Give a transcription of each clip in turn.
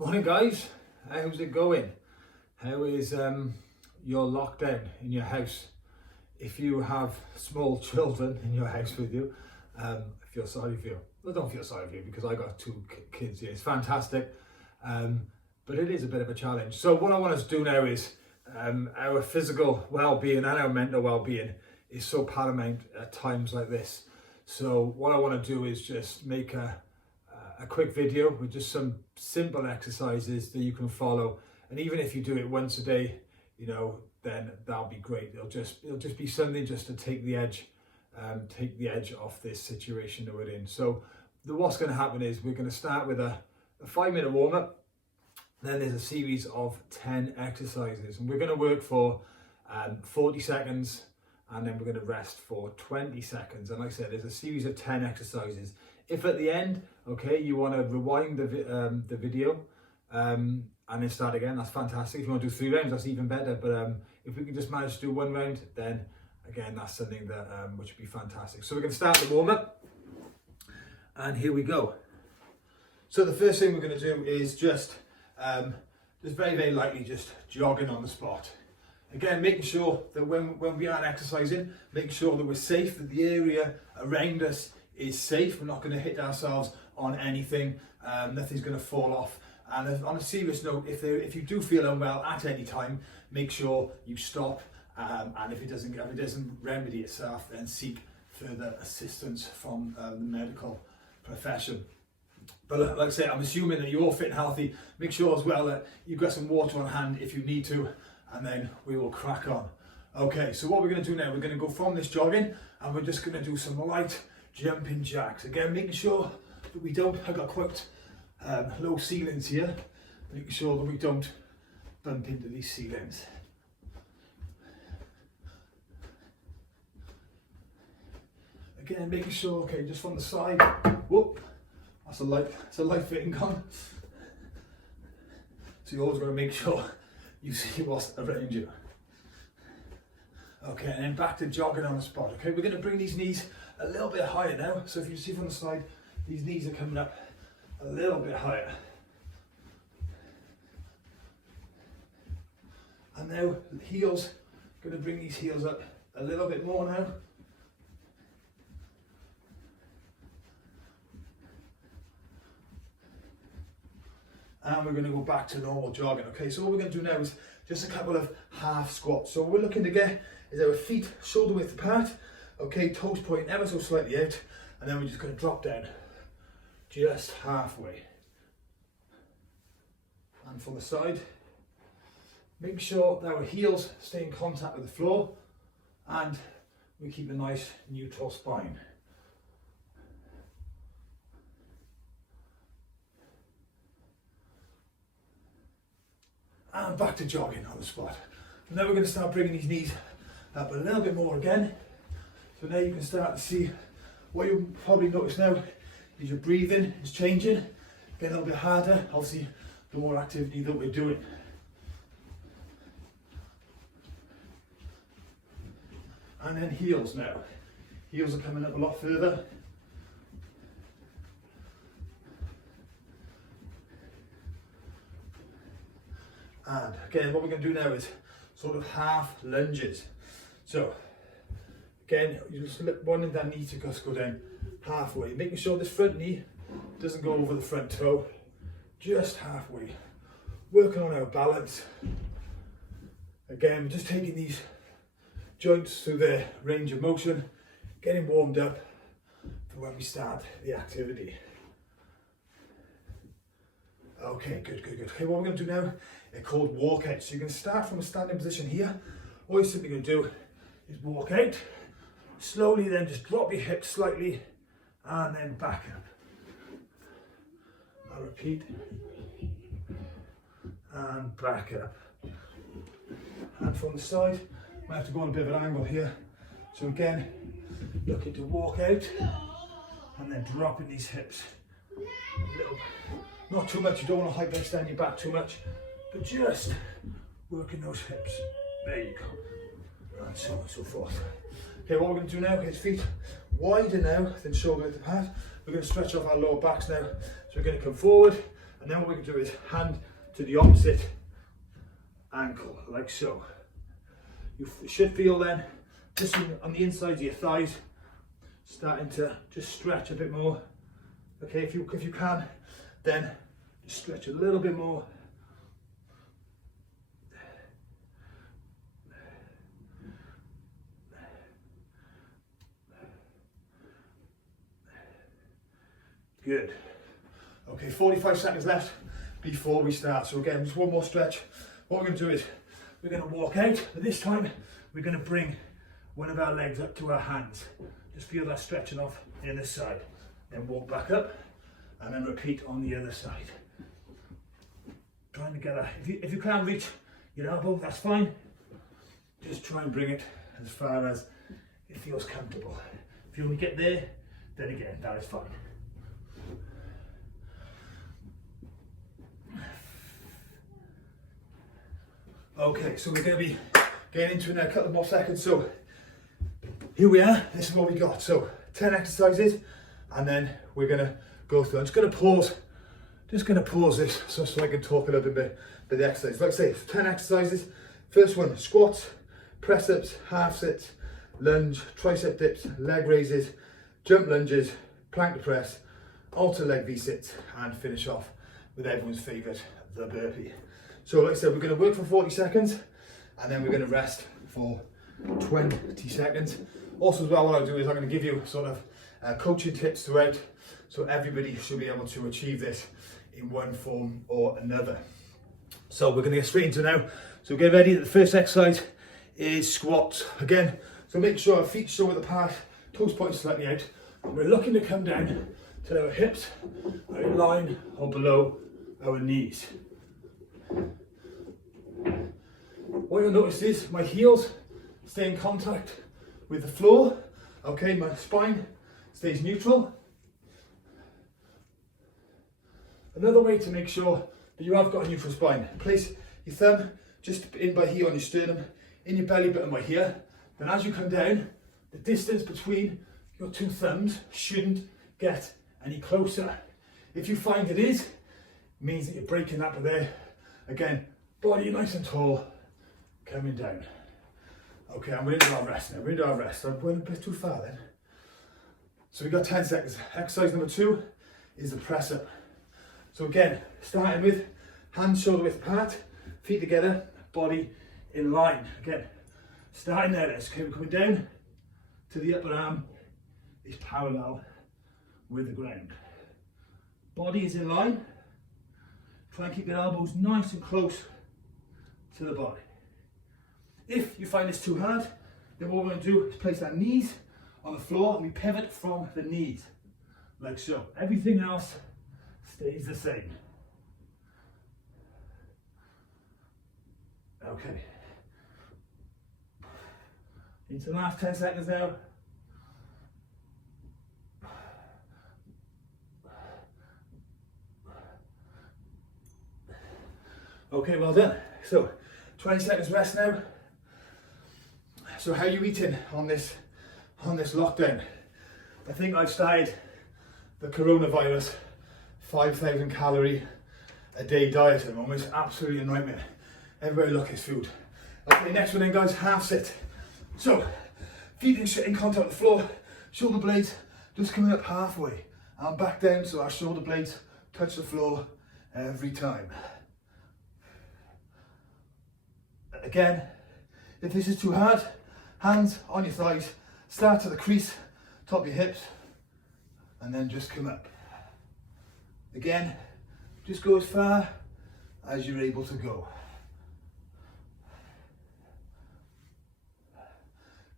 Morning guys, how's it going? How is your lockdown in your house? If you have small children in your house with you, I feel sorry for you. Well, don't feel sorry for you because I got two kids here. It's fantastic, but it is a bit of a challenge. So what I want us to do now is our physical well-being and our mental well-being is so paramount at times like this. So what I want to do is just make a quick video with just some simple exercises that you can follow, and even if you do it once a day, you know, then that'll be great. It'll just be something just to take the edge off this situation that we're in. So what's going to happen is we're going to start with a 5-minute warm-up. Then there's a series of 10 exercises, and we're going to work for 40 seconds, and then we're going to rest for 20 seconds. And like I said, there's a series of 10 exercises. If at the end, okay, you want to rewind the video and then start again, that's fantastic. If you want to do 3 rounds, that's even better. But if we can just manage to do 1 round, then again, that's something that which would be fantastic. So we're going to start the warm up, and here we go. So the first thing we're going to do is just very, very lightly just jogging on the spot. Again, making sure that when we are exercising, making sure that we're safe, that the area around us is safe. We're not going to hit ourselves on anything. Nothing's going to fall off. And on a serious note, if you do feel unwell at any time, make sure you stop. And if it doesn't remedy itself, then seek further assistance from the medical profession. But like I say, I'm assuming that you're all fit and healthy. Make sure as well that you've got some water on hand if you need to, and then we will crack on. Okay, so what we're going to do now, we're going to go from this jogging, and we're just going to do some light jumping jacks. Again, making sure that we don't, I've got quite low ceilings here, making sure that we don't bump into these ceilings. Again, making sure, okay, just from the side, whoop, that's a light fitting gun. So you always got to make sure you see what's around you. Okay, and then back to jogging on the spot. Okay, we're going to bring these knees a little bit higher now. So if you see from the side, these knees are coming up a little bit higher. And now the heels, going to bring these heels up a little bit more now. And we're going to go back to normal jogging. Okay, so what we're going to do now is just a couple of half squats. So what we're looking to get is our feet shoulder width apart. Okay, toes pointing ever so slightly out, and then we're just going to drop down just halfway. And from the side, make sure that our heels stay in contact with the floor, and we keep a nice neutral spine. And back to jogging on the spot. Now we're going to start bringing these knees up a little bit more again. So now you can start to see what you'll probably notice now is your breathing is changing, getting a little bit harder, obviously the more activity that we're doing. And then heels now. Heels are coming up a lot further. And again, what we're going to do now is sort of half lunges. So again, you just wanting that knee to just go down halfway, making sure this front knee doesn't go over the front toe, just halfway. Working on our balance. Again, we're just taking these joints through their range of motion, getting warmed up for when we start the activity. Okay, good. Okay, what we're going to do now, it's called walk out. So you're going to start from a standing position here. All you're simply going to do is walk out. Slowly then just drop your hips slightly and then back up. Now repeat. And back up. And from the side, I have to go on a bit of an angle here. So again, looking to walk out and then dropping these hips a little bit. Not too much, you don't want to hyperextend your back too much, but just working those hips. There you go. And so on and so forth. Okay, what we're going to do now is feet wider now than shoulder width apart. We're going to stretch off our lower backs now. So we're going to come forward, And then what we can do is hand to the opposite ankle, like so. You should feel then, just on the inside of your thighs, starting to just stretch a bit more. Okay, if you can, then just stretch a little bit more. Good. Okay, 45 seconds left before we start. So again, just one more stretch. What we're going to do is we're going to walk out, but this time we're going to bring one of our legs up to our hands. Just feel that stretching off in this side. Then walk back up and then repeat on the other side. Trying to get that. If you can't reach your elbow, that's fine. Just try and bring it as far as it feels comfortable. If you only get there, then again, that is fine. Okay, so we're going to be getting into it in a couple more seconds. So here we are, this is what we got. So 10 exercises, and then we're going to go through. I'm just going to pause this so I can talk a little bit about the exercise. Like I say, 10 exercises. First one, squats, press ups, half sits, lunge, tricep dips, leg raises, jump lunges, plank to press, alter leg V-sits, and finish off with everyone's favourite, the burpee. So like I said, we're going to work for 40 seconds and then we're going to rest for 20 seconds. Also as well, what I'll do is I'm going to give you sort of coaching tips throughout, so everybody should be able to achieve this in one form or another. So we're going to get straight into it now. So get ready. The first exercise is squats. Again, so make sure our feet shoulder apart, toes pointing slightly out. And we're looking to come down till our hips are in line or below our knees. What you'll notice is my heels stay in contact with the floor. Okay, my spine stays neutral. Another way to make sure that you have got a neutral spine, place your thumb just in by here on your sternum, in your belly button by here. Then as you come down, the distance between your two thumbs shouldn't get any closer. If you find it is, it means that you're breaking that there. Again, body nice and tall, coming down. Okay, and we're into our rest now. We're into our rest. So I'm going a bit too far then. So we've got 10 seconds. Exercise number 2 is the press up. So again, starting with hands shoulder width apart, feet together, body in line. Again, starting there. Okay, we're coming down to the upper arm is parallel with the ground. Body is in line. Try and keep your elbows nice and close to the body. If you find this too hard, then what we're going to do is place our knees on the floor and we pivot from the knees, like so. Everything else stays the same. Okay. Into the last 10 seconds now. Okay, well done. So 20 seconds rest now. So how are you eating on this lockdown? I think I've started the coronavirus 5,000 calorie a day diet at the moment. It's absolutely a nightmare. Everybody look at food. Okay, next one then guys, half sit. So feet in contact with the floor, shoulder blades just coming up halfway and back down so our shoulder blades touch the floor every time. Again, if this is too hard, hands on your thighs, start at the crease, top of your hips, and then just come up. Again, just go as far as you're able to go.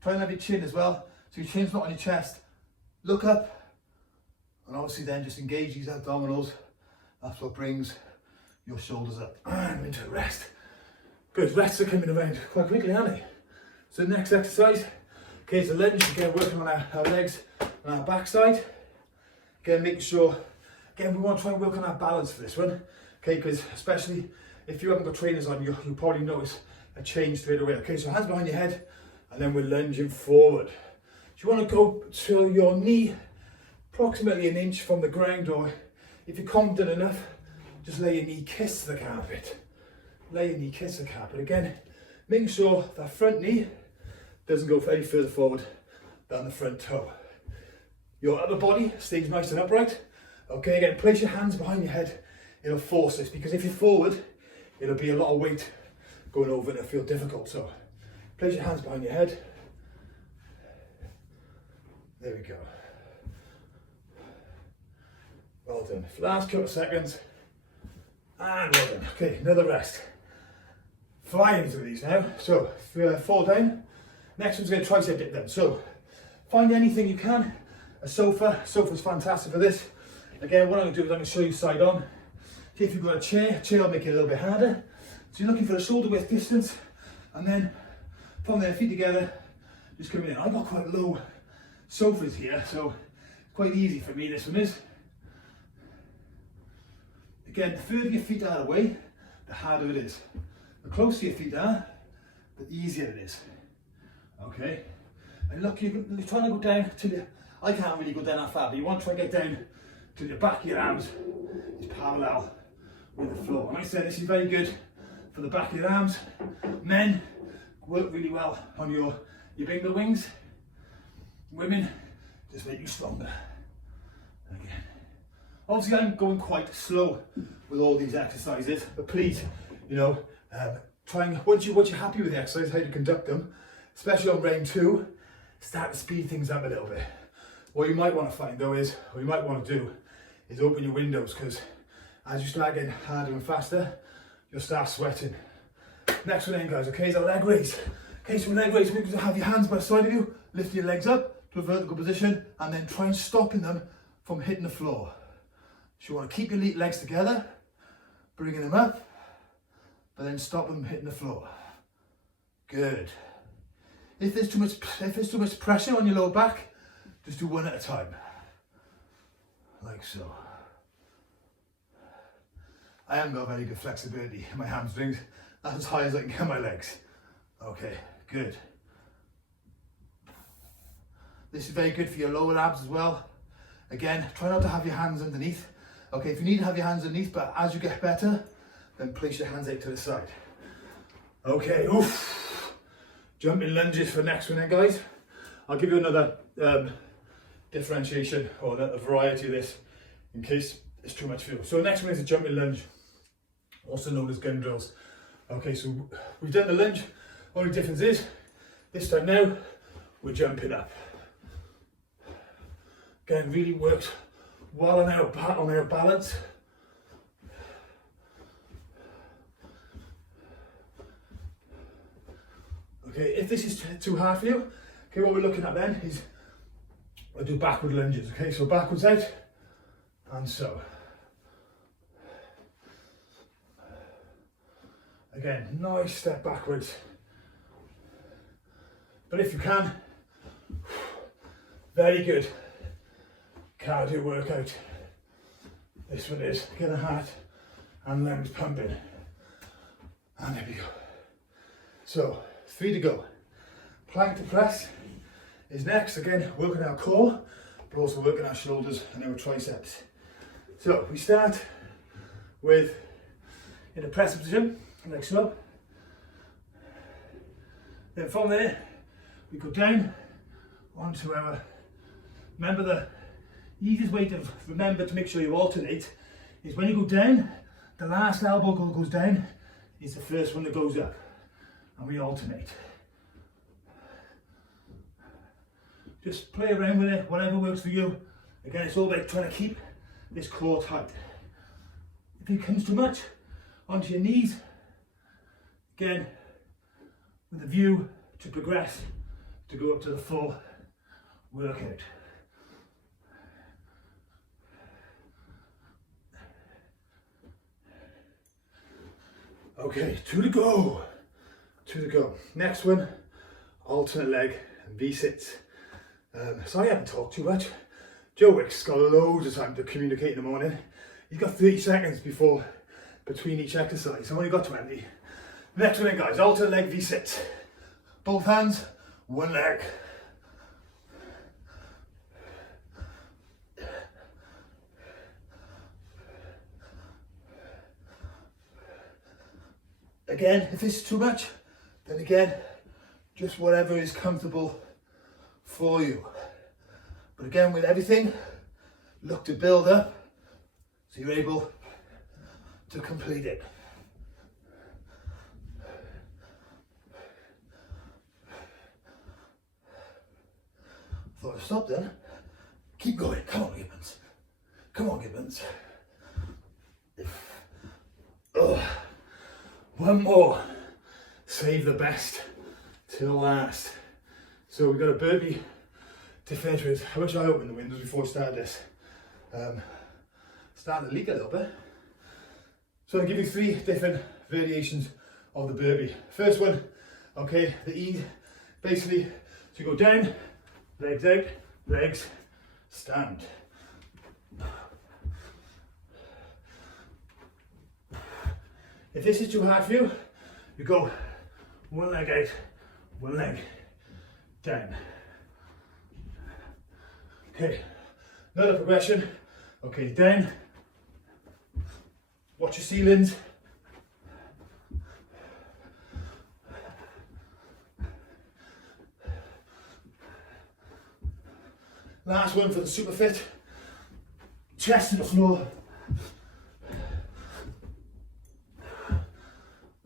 Try and have your chin as well, so your chin's not on your chest. Look up, and obviously then just engage these abdominals. That's what brings your shoulders up. And into a rest. Good, rests are coming around quite quickly, aren't they? So the next exercise, okay, so lunge, again working on our legs and our backside. Again, making sure, again, we want to try and work on our balance for this one. Okay, because especially if you haven't got trainers on, you'll probably notice a change straight away. Okay, so hands behind your head, and then we're lunging forward. So you want to go to your knee approximately an inch from the ground, or if you're confident enough, just lay your knee kiss to the carpet. Lay your knee kiss to the carpet. Again, making sure that front knee doesn't go any further forward than the front toe. Your upper body stays nice and upright. Okay, again, place your hands behind your head. It'll force this, because if you're forward, it'll be a lot of weight going over and it'll feel difficult. So place your hands behind your head. There we go. Well done. Last couple of seconds. And well done. Okay, another rest. Flying through these now. So if you fall down, next one's going to tricep dip then. So find anything you can. A sofa. Sofa's fantastic for this. Again, what I'm going to do is I'm going to show you side on. If you've got a chair will make it a little bit harder. So you're looking for a shoulder width distance, and then from there, feet together, just coming in. I've got quite low sofas here, so quite easy for me, this one is. Again, the further your feet are away, the harder it is. The closer your feet are, the easier it is. Okay? And look, you're trying to go down till you, I can't really go down that far, but you want to try and get down till the back of your arms is parallel with the floor. And like I said, this is very good for the back of your arms. Men work really well on your bingo wings. Women just make you stronger. Again. Obviously I'm going quite slow with all these exercises, but please, you know, try and, once you're happy with the exercise, how to conduct them, especially on round 2, start to speed things up a little bit. What you might want to find though is, what you might want to do is open your windows, because as you start getting harder and faster, you'll start sweating. Next one in, guys, okay, is a leg raise. Okay, so leg raise, you have your hands by the side of you, lift your legs up to a vertical position, and then try and stopping them from hitting the floor. So you want to keep your legs together, bringing them up, but then stop them hitting the floor. Good. If there's too much pressure on your lower back, just do one at a time, like so. I haven't got very good flexibility in my hamstrings. That's as high as I can get my legs. Okay, good. This is very good for your lower abs as well. Again, try not to have your hands underneath. Okay, if you need to have your hands underneath, but as you get better, then place your hands out to the side. Okay, oof. Jumping lunges for next one then, guys. I'll give you another differentiation or a variety of this in case it's too much for you. So the next one is a jumping lunge, also known as gun drills. Okay, so we've done the lunge. Only difference is, this time now, we're jumping up. Again, really works well on our balance. Okay, if this is too hard for you, okay, what we're looking at then is I'll do backward lunges. Okay, so backwards out and so. Again, nice step backwards. But if you can, very good cardio workout. This one is, get the heart and lungs pumping. And there we go. So, 3 to go. Plank to press is next. Again, working our core, but also working our shoulders and our triceps. So, we start with, in a press position, like so. Then from there, we go down onto our, remember the easiest way to remember to make sure you alternate is when you go down, the last elbow goes down is the first one that goes up, and we alternate. Just play around with it, whatever works for you. Again, it's all about trying to keep this core tight. If it comes too much, onto your knees, again, with a view to progress, to go up to the full workout. Okay, 2 to go. 2 to go. Next one, alternate leg and V-sits. Sorry I haven't talked too much. Joe Wick's got loads of time to communicate in the morning. He's got 30 seconds between each exercise. I've only got 20. Next one then, guys, alternate leg V-sits. Both hands, one leg. Again, if this is too much, then again, just whatever is comfortable for you. But again, with everything, look to build up so you're able to complete it. Thought I'd stop then. Keep going. Come on, Gibbons. Come on, Gibbons. Oh, one more. Save the best till last. So we've got a burpee to finish with. I wish I opened the windows before I started this. Starting to leak a little bit. So I'll give you 3 different variations of the burpee. First one, okay, the E, basically, so you go down, legs out, legs, stand. If this is too hard for you, you go one leg out, one leg down. Okay, another progression. Okay, down. Watch your ceilings. Last one for the super fit. Chest to the floor.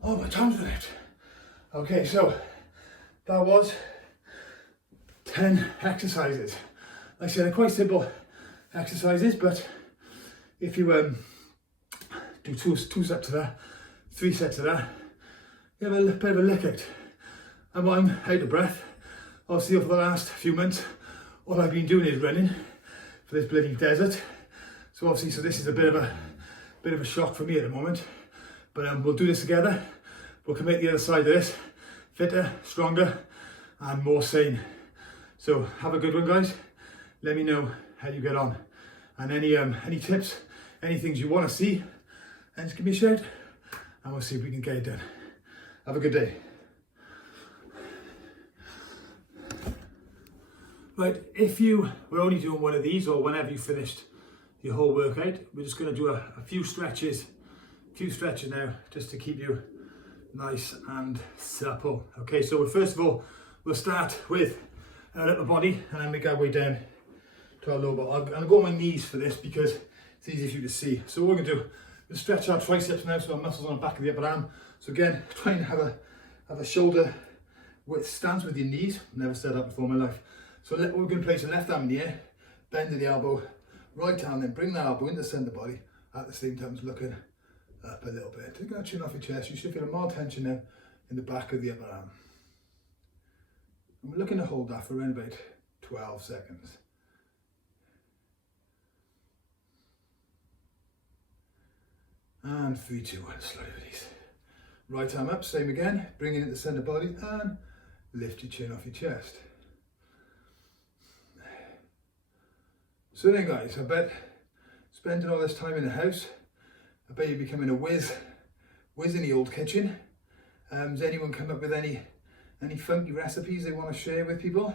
Oh, my time's run out. Okay, so that was 10 exercises. Like I said, they're quite simple exercises, but if you do two sets of that, 3 sets of that, you have a bit of a lick out. And I'm out of breath. Obviously, over the last few months, all I've been doing is running for this bloody desert. So obviously, this is a bit of a shock for me at the moment. But we'll do this together. We'll come out the other side of this fitter, stronger, and more sane. So have a good one, guys. Let me know how you get on, and any tips, any things you want to see, and just give me a shout, and we'll see if we can get it done. Have a good day. Right, if you were only doing one of these, or whenever you finished your whole workout, we're just going to do a few stretches now, just to keep you nice and supple. Okay, so first of all, we'll start with our upper body, and then make our way down to our lower body. I'll go on my knees for this because it's easy for you to see. So what we're going to do, we'll stretch our triceps now, so our muscles on the back of the upper arm. So again, try and have a shoulder width stance with your knees. Never said that before in my life. So we're going to place the left arm in the air, bend to the elbow, right arm, then bring that elbow into the centre body at the same time as looking up a little bit. Take that chin off your chest. You should feel a mild tension now in the back of the upper arm. And we're looking to hold that for around about 12 seconds. And 3, 2, 1, slowly release. Right arm up, same again, bring it into the centre body and lift your chin off your chest. So then guys, I bet spending all this time in the house, I bet you're becoming a whiz in the old kitchen. Has anyone come up with any funky recipes they want to share with people?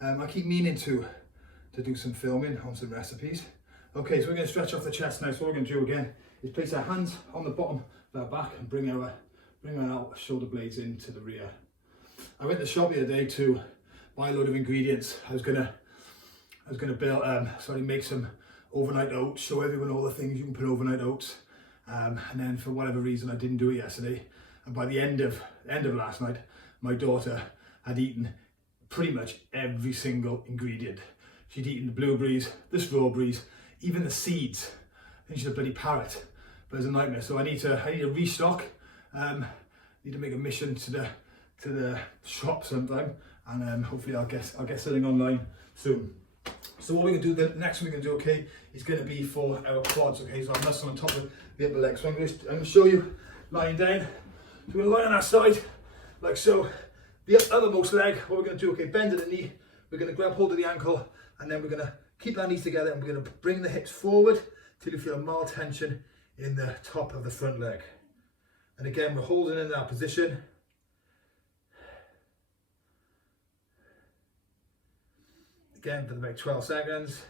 I keep meaning to do some filming on some recipes. Okay, so we're going to stretch off the chest now. So what we're going to do again is place our hands on the bottom of our back and bring our shoulder blades into the rear. I went to the shop the other day to buy a load of ingredients. I was gonna make some overnight oats, show everyone all the things you can put overnight oats. And then for whatever reason, I didn't do it yesterday. And by the end of last night, my daughter had eaten pretty much every single ingredient. She'd eaten the blueberries, the strawberries, even the seeds. I think she's a bloody parrot, but it's a nightmare. So I need to restock. Need to make a mission to the shop sometime, and hopefully I'll get something online soon. So what we're going to do, the next one we're going to do, okay, is going to be for our quads, okay, so our muscle on top of the upper leg. So I'm going to show you lying down. So we're going to lie on our side, like so. The othermost leg, what we're going to do, okay, bend at the knee, we're going to grab hold of the ankle, and then we're going to keep our knees together, and we're going to bring the hips forward till you feel a mild tension in the top of the front leg. And again, we're holding in that position. Again, for about 12 seconds.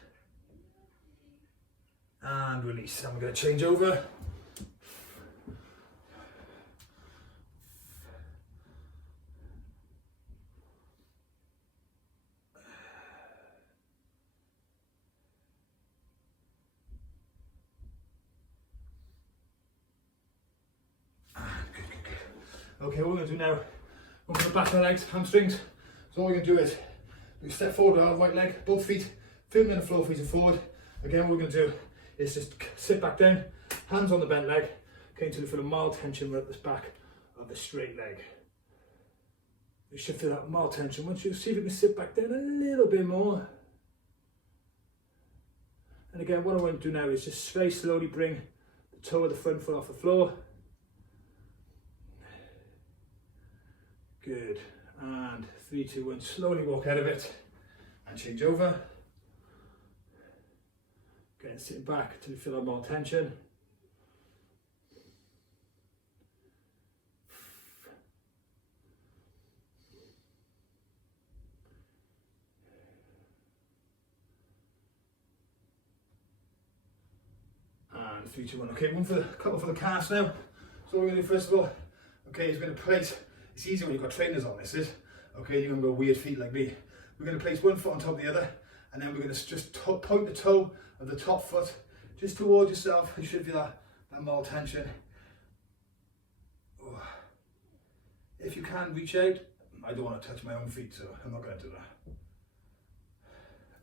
And release. And we're going to change over. Okay, what we're going to do now, we're going to back our legs, hamstrings. So all we're going to do is we step forward with our right leg, both feet firmly on the floor, facing forward. Again, what we're going to do is just sit back down, hands on the bent leg, okay, until you feel a mild tension right at the back of the straight leg. You should feel that mild tension. Once you see if you can sit back down a little bit more. And again, what I want to do now is just very slowly bring the toe of the front foot off the floor. Good. And 3, 2, 1, slowly walk out of it and change over. Again, sitting back until you feel that more tension. And 3, 2, 1. Okay, couple for the calves now. So what we're going to do first of all, okay, is we're going to place, it's easy when you've got trainers on, this is. Okay, you're going to go weird feet like me. We're going to place one foot on top of the other, and then we're going to just point the toe of the top foot just towards yourself. You should feel that mild tension. Oh. If you can, reach out. I don't want to touch my own feet, so I'm not going to do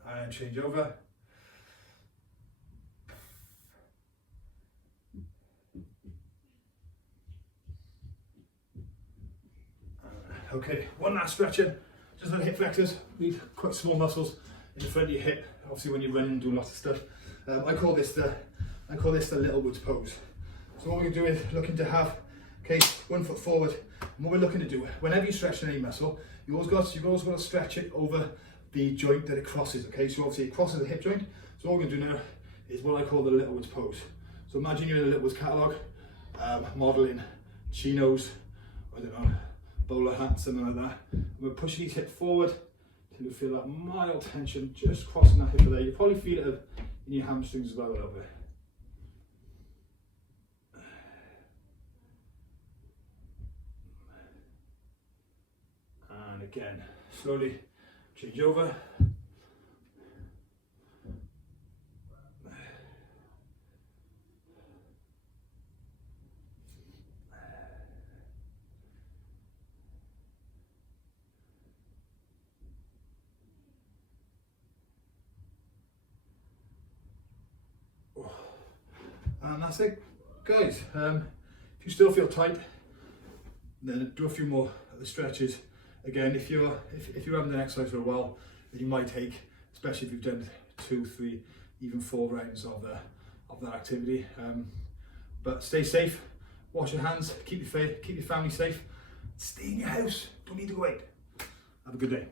that. And change over. Okay, one last stretching, just on the hip flexors. These quite small muscles in the front of your hip. Obviously, when you're running and doing lots of stuff, I call this the little woods pose. So what we're going to do is looking to have, okay, one foot forward. And what we're looking to do, whenever you stretch any muscle, you've always got to stretch it over the joint that it crosses. Okay, so obviously it crosses the hip joint. So what we're going to do now is what I call the little woods pose. So imagine you're in a little woods catalogue, modelling chinos, I don't know, bowler hat, something like that. And we're pushing these hips forward till you feel that mild tension just crossing that hip there. You probably feel it in your hamstrings as well a little bit. And again, slowly change over. And that's it, guys. If you still feel tight, then do a few more of the stretches. Again, if you haven't done exercise for a while, then you might take, especially if you've done 2, 3, even 4 rounds of that activity. But stay safe, wash your hands, keep your family safe, stay in your house. Don't need to wait. Have a good day.